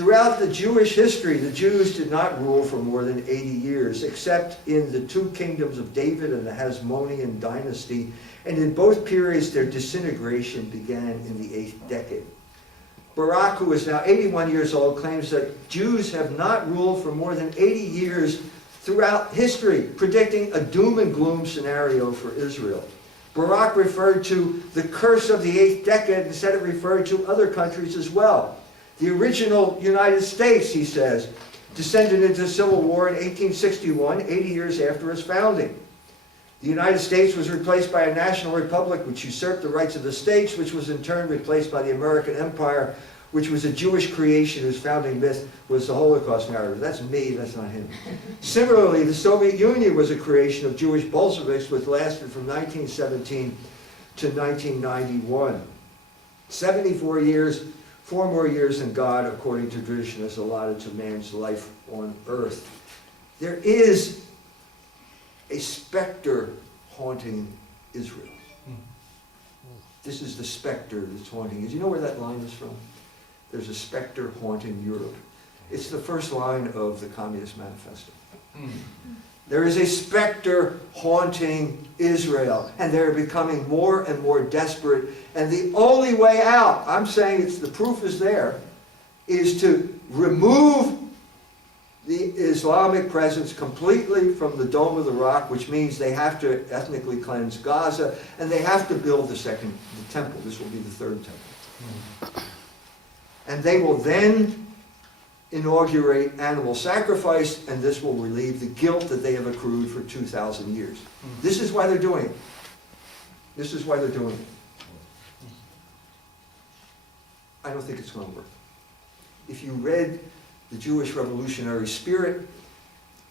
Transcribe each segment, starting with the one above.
Throughout the Jewish history, the Jews did not rule for more than 80 years, except in the two kingdoms of David and the Hasmonean dynasty, and in both periods their disintegration began in the 8th decade. Barak, who is now 81 years old, claims that Jews have not ruled for more than 80 years throughout history, predicting a doom and gloom scenario for Israel. Barak referred to the curse of the 8th decade and said it referred to other countries as well. The original United States, he says, descended into civil war in 1861, 80 years after its founding. The United States was replaced by a national republic which usurped the rights of the states, which was in turn replaced by the American Empire, which was a Jewish creation whose founding myth was the Holocaust narrative. That's me, that's not him. Similarly, the Soviet Union was a creation of Jewish Bolsheviks which lasted from 1917 to 1991. 74 years, 4 more years than God, according to tradition, has allotted to man's life on earth. There is a specter haunting Israel. This is the specter that's haunting Israel. You know where that line is from? There's a specter haunting Europe. It's the first line of the Communist Manifesto. There is a specter haunting Israel, and they're becoming more and more desperate. And the only way out, I'm saying the proof is there, is to remove the Islamic presence completely from the Dome of the Rock, which means they have to ethnically cleanse Gaza, and they have to build the temple. This will be the third temple. And they will then inaugurate animal sacrifice, and this will relieve the guilt that they have accrued for 2,000 years. This is why they're doing it. This is why they're doing it. I don't think it's going to work. If you read the Jewish revolutionary spirit,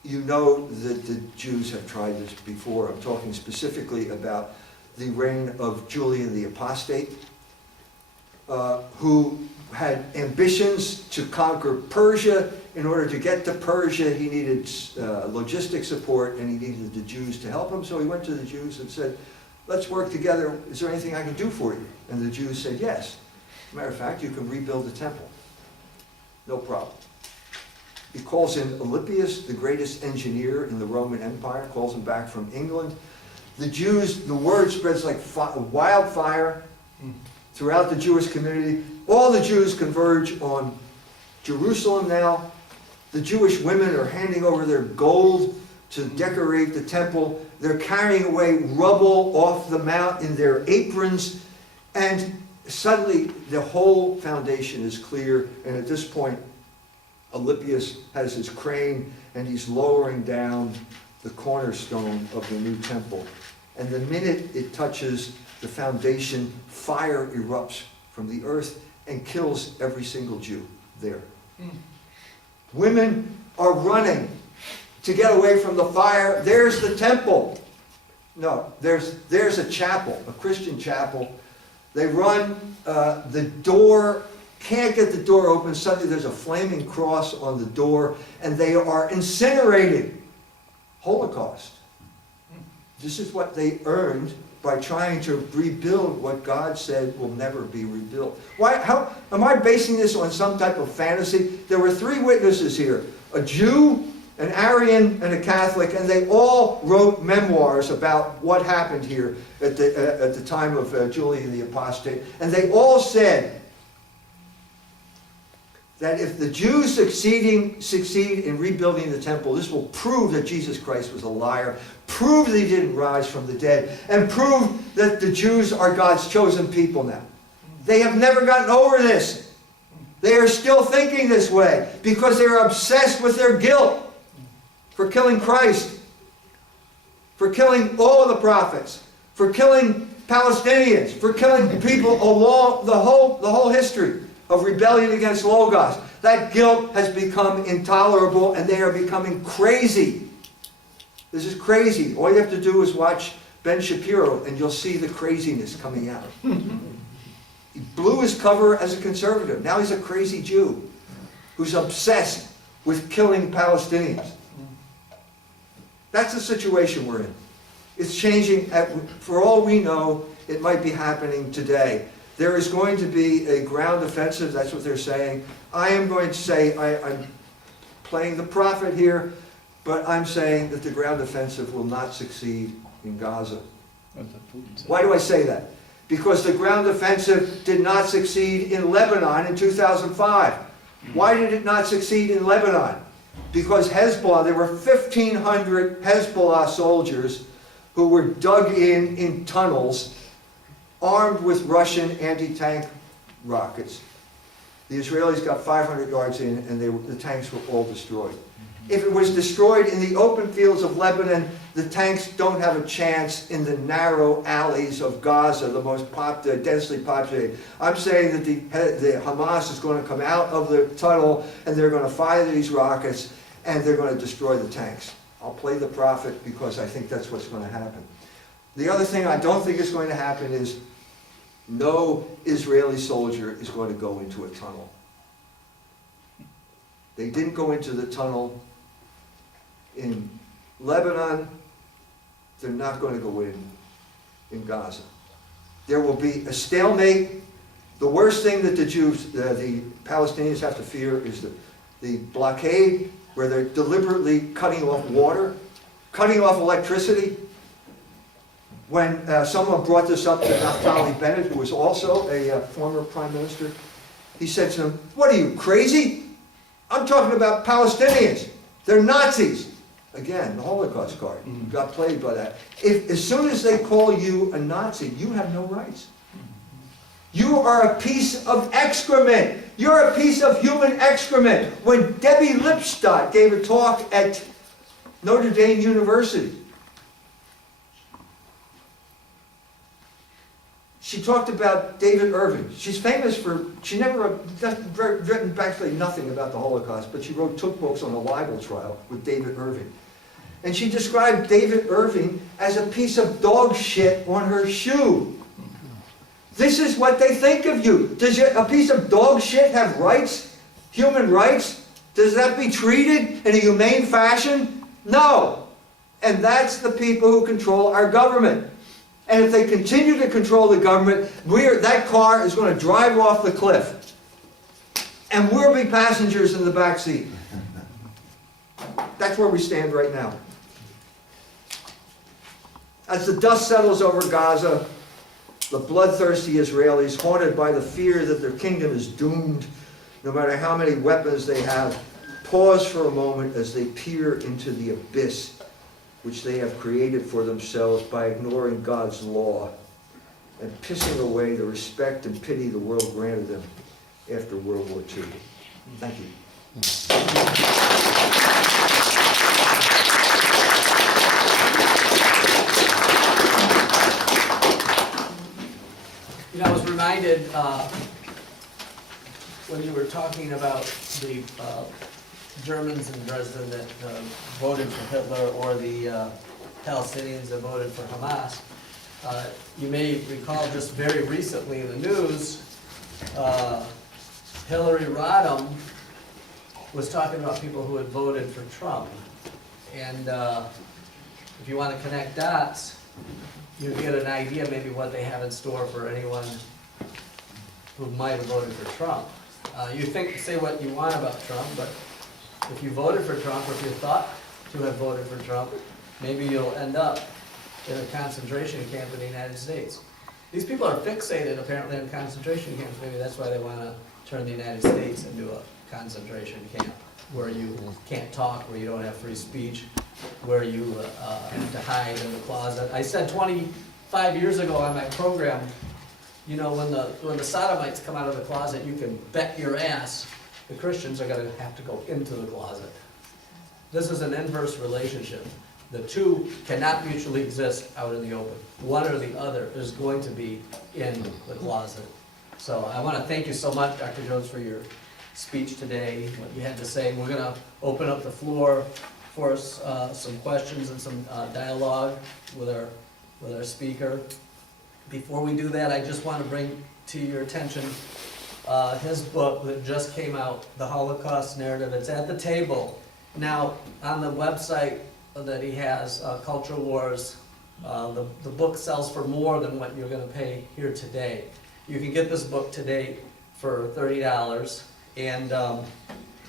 you know that the Jews have tried this before. I'm talking specifically about the reign of Julian the Apostate, who had ambitions to conquer Persia. In order to get to Persia, he needed logistic support, and he needed the Jews to help him. So he went to the Jews and said, let's work together. Is there anything I can do for you? And the Jews said, yes. As a matter of fact, you can rebuild the temple. No problem. He calls in Alypius, the greatest engineer in the Roman Empire, calls him back from England. The Jews, the word spreads like wildfire throughout the Jewish community. All the Jews converge on Jerusalem now. The Jewish women are handing over their gold to decorate the temple. They're carrying away rubble off the mount in their aprons. And suddenly the whole foundation is clear. And at this point, Alypius has his crane and he's lowering down the cornerstone of the new temple. And the minute it touches the foundation, fire erupts from the earth and kills every single Jew there. Women are running to get away from the fire. There's the temple. No, there's a chapel, a Christian chapel. They run, the door, can't get the door open. Suddenly there's a flaming cross on the door, and they are incinerated. Holocaust. This is what they earned by trying to rebuild what God said will never be rebuilt. Why? How am I basing this on some type of fantasy? There were 3 witnesses here: a Jew, an Aryan, and a Catholic, and they all wrote memoirs about what happened here at the time of Julian the Apostate, and they all said that if the Jews succeed in rebuilding the temple, this will prove that Jesus Christ was a liar, prove that he didn't rise from the dead, and prove that the Jews are God's chosen people now. They have never gotten over this. They are still thinking this way because they are obsessed with their guilt for killing Christ, for killing all of the prophets, for killing Palestinians, for killing people along the whole history of rebellion against Logos. That guilt has become intolerable, and they are becoming crazy. This is crazy. All you have to do is watch Ben Shapiro, and you'll see the craziness coming out. He blew his cover as a conservative. Now he's a crazy Jew who's obsessed with killing Palestinians. That's the situation we're in. It's changing. For all we know, it might be happening today. There is going to be a ground offensive, that's what they're saying. I am going to say, I'm playing the prophet here, but I'm saying that the ground offensive will not succeed in Gaza. Why do I say that? Because the ground offensive did not succeed in Lebanon in 2005. Why did it not succeed in Lebanon? Because Hezbollah, there were 1,500 Hezbollah soldiers who were dug in tunnels, armed with Russian anti-tank rockets. The Israelis got 500 yards in, and the tanks were all destroyed. If it was destroyed in the open fields of Lebanon, the tanks don't have a chance in the narrow alleys of Gaza, the most densely populated. I'm saying that the Hamas is going to come out of the tunnel, and they're going to fire these rockets, and they're going to destroy the tanks. I'll play the prophet because I think that's what's going to happen. The other thing I don't think is going to happen is no Israeli soldier is going to go into a tunnel. They didn't go into the tunnel in Lebanon. They're not going to go in Gaza. There will be a stalemate. The worst thing that the Palestinians have to fear is the blockade, where they're deliberately cutting off water, cutting off electricity. When someone brought this up to Naftali Bennett, who was also a former prime minister, he said to him, "What are you, crazy? I'm talking about Palestinians. They're Nazis." Again, the Holocaust card got played by that. As soon as they call you a Nazi, you have no rights. You are a piece of excrement. You're a piece of human excrement. When Debbie Lipstadt gave a talk at Notre Dame University, she talked about David Irving. She's famous for, she never written practically nothing about the Holocaust, but she wrote books on the libel trial with David Irving. And she described David Irving as a piece of dog shit on her shoe. This is what they think of you. Does a piece of dog shit have rights? Human rights? Does that be treated in a humane fashion? No. And that's the people who control our government. And if they continue to control the government, that car is going to drive off the cliff. And we'll be passengers in the back seat. That's where we stand right now. As the dust settles over Gaza, the bloodthirsty Israelis, haunted by the fear that their kingdom is doomed, no matter how many weapons they have, pause for a moment as they peer into the abyss which they have created for themselves by ignoring God's law and pissing away the respect and pity the world granted them after World War II. Thank you. You know, I was reminded when you were talking about the Germans in Dresden that voted for Hitler, or the Palestinians that voted for Hamas. You may recall just very recently in the news, Hillary Rodham was talking about people who had voted for Trump. And if you want to connect dots, you get an idea maybe what they have in store for anyone who might have voted for Trump. You say what you want about Trump, but if you voted for Trump, or if you thought to have voted for Trump, maybe you'll end up in a concentration camp in the United States. These people are fixated apparently on concentration camps. Maybe that's why they want to turn the United States into a concentration camp, where you can't talk, where you don't have free speech, where you have to hide in the closet. I said 25 years ago on my program, you know, when the sodomites come out of the closet, you can bet your ass the Christians are going to have to go into the closet. This is an inverse relationship. The two cannot mutually exist out in the open. One or the other is going to be in the closet. So I want to thank you so much, Dr. Jones, for your speech today, what you had to say. We're going to open up the floor for some questions and some dialogue with our speaker. Before we do that, I just want to bring to your attention his book that just came out, The Holocaust Narrative. It's at the table. Now, on the website that he has, Cultural Wars, the book sells for more than what you're going to pay here today. You can get this book today for $30, and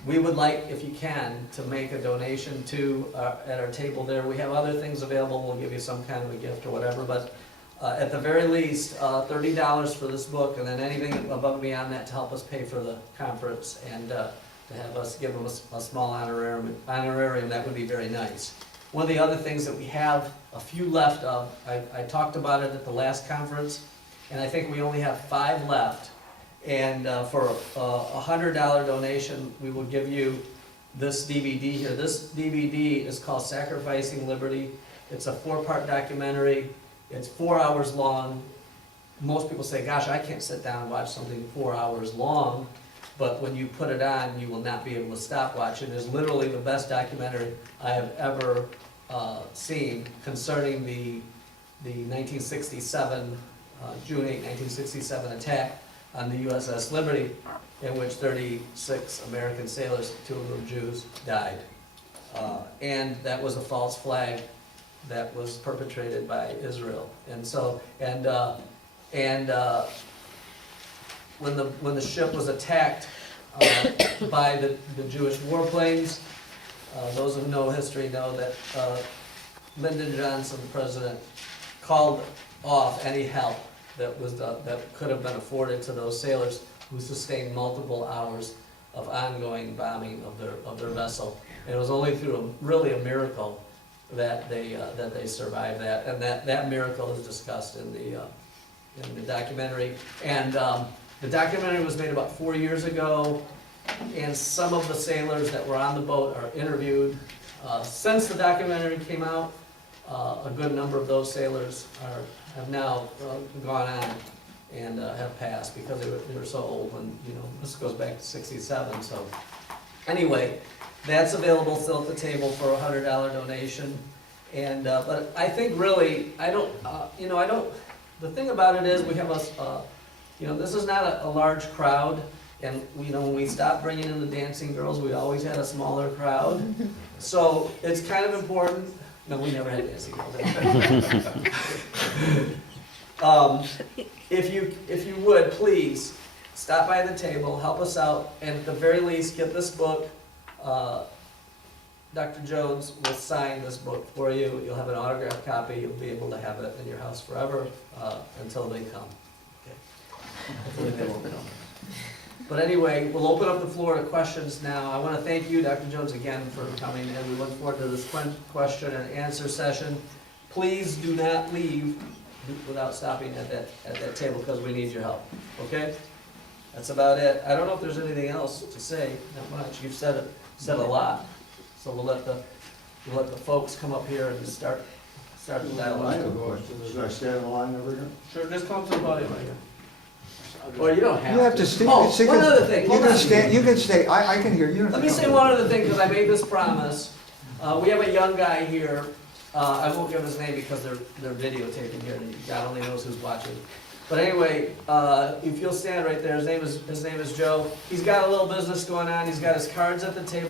we would like, if you can, to make a donation to, at our table there. We have other things available, we'll give you some kind of a gift or whatever, but at the very least, $30 for this book, and then anything above and beyond that to help us pay for the conference, and to have us give them a small honorarium, that would be very nice. One of the other things that we have a few left of, I talked about it at the last conference, and I think we only have 5 left. And for a $100 donation, we will give you this DVD here. This DVD is called Sacrificing Liberty. It's a 4-part documentary. It's 4 hours long. Most people say, gosh, I can't sit down and watch something 4 hours long. But when you put it on, you will not be able to stop watching. It's literally the best documentary I have ever seen concerning the 1967, June 8, 1967 attack on the USS Liberty, in which 36 American sailors, 2 of them Jews, died. And that was a false flag that was perpetrated by Israel. And so, when the ship was attacked by the Jewish warplanes, those who know history know that Lyndon Johnson, the president, called off any help that could have been afforded to those sailors who sustained multiple hours of ongoing bombing of their vessel. And it was only through really a miracle that they survived that, and that miracle is discussed in the documentary. And the documentary was made about 4 years ago, and some of the sailors that were on the boat are interviewed. Since the documentary came out, a good number of those sailors have now gone on and have passed because they were so old when, this goes back to '67. So anyway, that's available still at the table for a $100 donation. And but I think really, the thing about it is we have this is not a large crowd. And when we stopped bringing in the dancing girls, we always had a smaller crowd. So it's kind of important. No, we never had dancing girls. If you would, please, stop by the table, help us out, and at the very least, get this book. Dr. Jones will sign this book for you. You'll have an autographed copy. You'll be able to have it in your house forever until they come. Okay. Hopefully they won't come. But anyway, we'll open up the floor to questions now. I want to thank you, Dr. Jones, again for coming, and we look forward to this question and answer session. Please do not leave without stopping at that table because we need your help. Okay? That's about it. I don't know if there's anything else to say. Not much. You've said a lot. So we'll let the folks come up here and start the dialogue. I have a question. Should I stand in line over here? Sure, just come to the podium right here. Or you don't have to. You have to stand. Oh, one other thing. You can stand. You can stay. I can hear you. Let me say one other thing because I made this promise. We have a young guy here. I won't give his name because they're videotaping here, and God only knows who's watching. But anyway, if you'll stand right there, his name is Joe. He's got a little business going on. He's got his cards at the table.